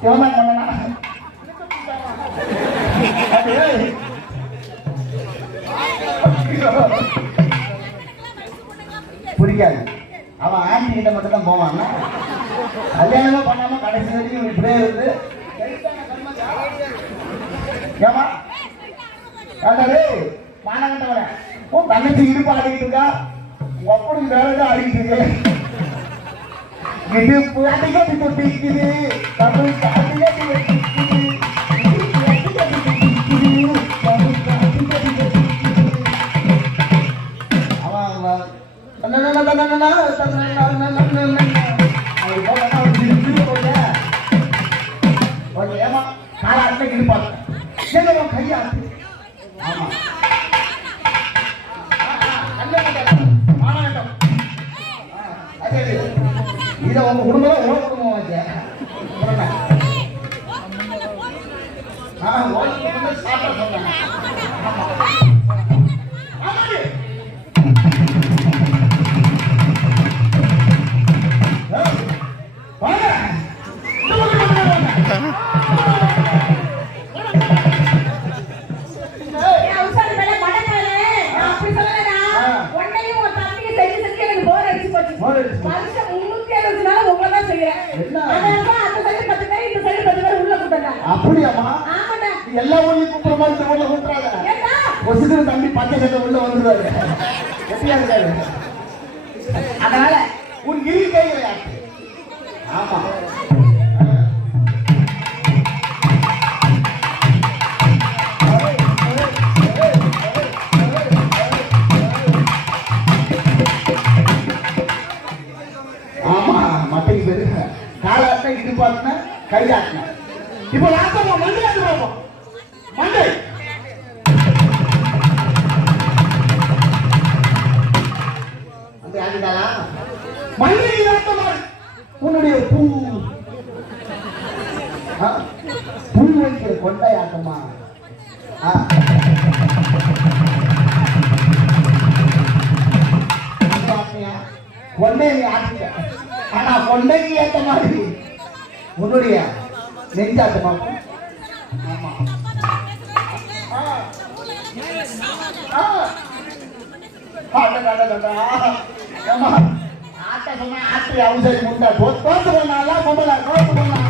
சிவமா பண்ணனா புரியாது. அவன் ஆண்டி கிட்ட மட்டும் தான் போவான். கல்யாணமா பண்ணாம கடைசி வரைக்கும் இப்படியே இருந்து ஏமா மானகண்டவன உன் தங்கச்சி இடுப்பு ஆடிக்கிட்டு இருக்கா, அப்படி வேலைதான் ஆடிக்கிட்டு இருக்கு. இடுப்பு அடிக்கடி தொட்டிக்குது, தமிழுக்கு அடிக்கடி வெட்டிக்குது, ஏமா காலாட்டில் இடுப்பாங்க கையாட்டு. ஆமா இதை உங்க குடும்பம் உங்க குடும்பம் வச்சு சாப்பிட சொன்னாங்க. அப்படியாமா? எல்லா ஊர்லயும் கூப்பிடுற மாதிரி ஊர்ல கூப்பிடாத. ஒசுக்கிற தம்பி பச்சை சட்டை உள்ள வந்துருவாரு. எப்படியா இருக்காரு? அதனால உன் இரு கைகளை ஆட்டு. ஆமா ஆமா மட்டைக்கு பேரு காலாட்டின இடுப்பாட்டின கையாட்டின. இப்போ லாஸ்ட் மண்டை ஆட்டு பார்ப்போம். மண்டை ஆட்டுதாளா? மண்டை ஆட்டமா உன்னுடைய பூ வைக்கிற கொண்டை ஆட்டமா? கொண்டை நீ ஆட்டுங்க. ஆனா கொண்டைக்கு ஏற்ற மாதிரி உன்னுடைய நெஞ்சாட்டமா? ஆமா ஆட்ட சொன்னா ஆட்டு அவசரி முண்டா தோத்து போனாலா பொம்பளை தோத்து போனாலா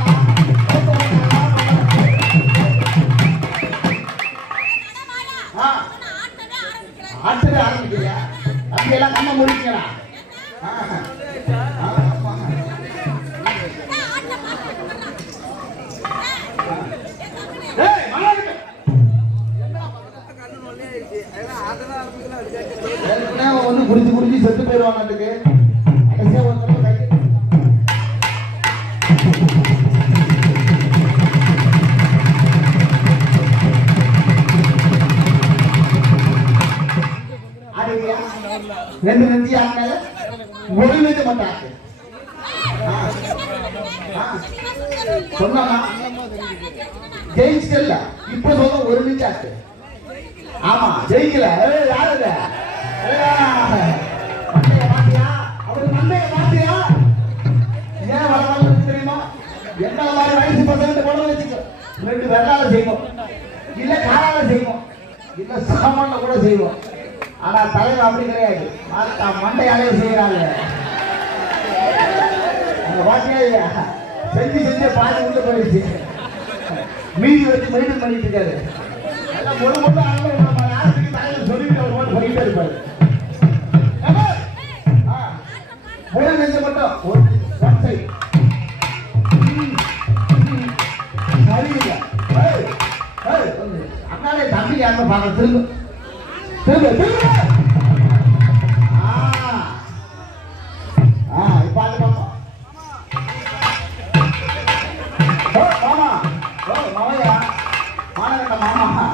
ஆட்டுவே ஆரம்பிக்கிறியா? தம்பி எல்லாம் கண்ண முடிக்கிறா. வந்து குடிச்சு குடிச்சு செத்து போயிடுவாங்க. ரெண்டு நெஞ்சி ஆட்டினால ஒரு நெஞ்ச மட்டும் ஆட்டு சொன்னா ஜெயிச்சுக்கல. இப்ப சொல்ல ஒரு நெஞ்ச ஆட்டு. ஆமா ஜெயிக்கல. யாரு அவரு மண்டைய பாத்தியா? ஏன் வரவாங்க தெரியுமா? என்ன மாதிரி வயசு பசங்க கொண்டு வச்சுக்கோ. ரெண்டு வெள்ளால செய்வோம், இல்ல காலால செய்வோம், இல்ல சாமான்ல கூட செய்வோம். ஆனா தலைவர் அப்படி கிடையாது. மண்டையாலே செய்யறாங்க. அந்த பாத்தியா இல்லையா? செஞ்சு செஞ்சு பாதி உள்ள போயிடுச்சு. மீதி வச்சு மெயின்டைன் பண்ணிட்டு இருக்காரு. எல்லாம் ஒரு மட்டும் யாருக்கு தலைவர் சொல்லிட்டு அவர் மட்டும் பண்ணிட்டே இருப்பாரு. ஒரு நெஞ்ச மட்டும் ஒரு சைடு சரியில்லை. அண்ணாலே தம்பி யாருன்னு பார்க்க திரும்ப திரும்ப திரும்ப இப்ப அது பார்ப்போம். மாமா மாமையா மானகண்ட மாமா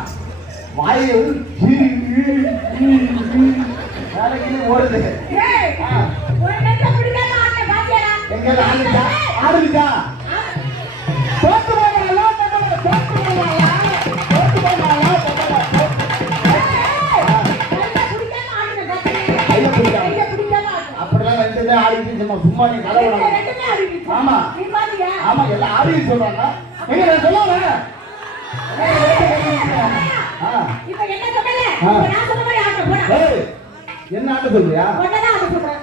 வாயு வேலைக்கு ஓடுது. எங்க ஆடுச்சா ஆடுச்சா தோத்து போனாலா தோத்து போனாலா தோத்து போனாலா அப்படிலாம் ரெண்டுமே ஆடிட்டு சும்மா நீ கதை. ஆமா ஆமா எல்லாம் ஆடியன்ஸ் சொல்றாங்க. எங்க நான் சொல்லுவேன். இப்ப என்ன சொன்னல? இப்ப நான் சொன்ன மாதிரி ஆட்ட போடா. ஏய் என்ன ஆட்ட சொல்றியா? ஒண்ணதான் ஆட்ட சொல்றேன்.